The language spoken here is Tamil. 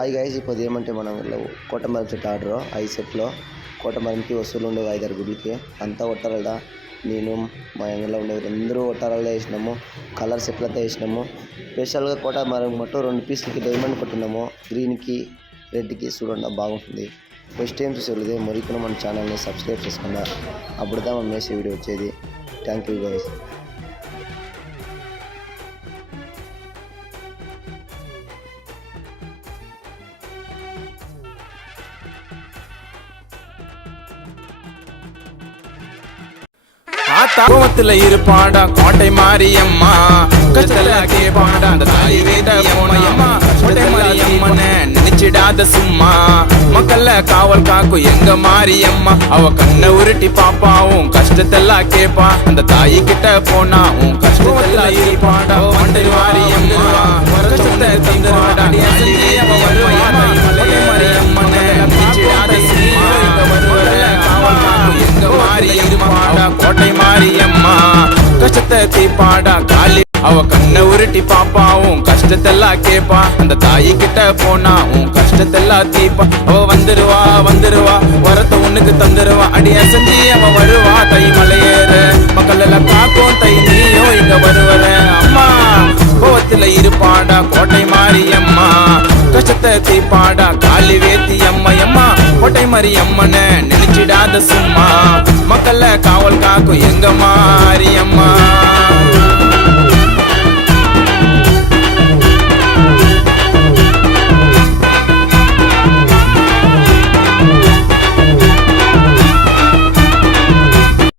హాయ్ గైస్, ఇప్పుడు ఏమంటే మనం కోటమరం సెట్ ఆర్డర్ 5 సెట్లో కోటమరంకి వస్తువులు ఉండేవి 5-6 గుడికి అంతా ఒట్టారదా. నేను మా ఎంగలో ఉండేది అందరూ ఒట్టారాలే వేసినాము. కలర్ సెట్లతో వేసినాము. స్పెషల్గా కోటమరం మట్టు 2 పీస్లకి డైమండ్ కొట్టినాము. గ్రీన్కి రెడ్కి చూడండి బాగుంటుంది. ఫస్ట్ టైం చూసేది మరికొన మన ఛానల్ని సబ్స్క్రైబ్ చేసుకున్నా. అప్పుడు దా మనం వేసే వీడియో వచ్చేది. Thank you guys. கோவத்துல இருப்பாடா கோட்டை மாரியம்மா, கச்சலாக்கே பாடா அந்த தாய் வேத போனம்மா. கோட்டை மாரியம்மன நினைச்சிடாத சும்மா, மக்கள்ல காவல் காக்கும் எங்க மாரியம்மா. அவ கண்ணை உருட்டி பாப்பாவும் கஷ்டத்தெல்லாம் கேப்பா. அந்த தாயி கிட்ட போனா உன் கஷ்டத்தெல்லாம் இருப்பாடா. கோட்டை மாரியம்மா கஷ்டத்தை தந்துருவாடா. அவ வருவாடா கோட்டை மாரியம்மன நினைச்சிடாத சும்மா, காவல் காக்கும் எங்க மாரியம்மா. கோட்டை மாரியம்மா கஷ்டத்தை தீப்பாடா காலி. அவ கண்ணை உருட்டி பாப்பாவும் கஷ்டத்தெல்லாம் கேப்பா. அந்த தாயி கிட்ட போனா உன் கஷ்டத்தெல்லாம் தீப்பா. அவ வந்துருவா வந்துருவா வரத்த உனக்கு தந்துருவா. அடி அசஞ்சி அவ வருவா தை மலையேற. மக்கள் எல்லாம் காக்கும் தை நீயும் இங்க வருவர. அம்மா கோவத்துல இருப்பாடா கோட்டை மாரியம்மா, கஷ்டத்தை தீப்பாடா காலி வேத்தி அம்மையம்மா. கோட்டை மாரியம்மன நினைச்சிடாத சும்மா, மக்கள்ல காவல் காக்கும் எங்க மாரியம்மா.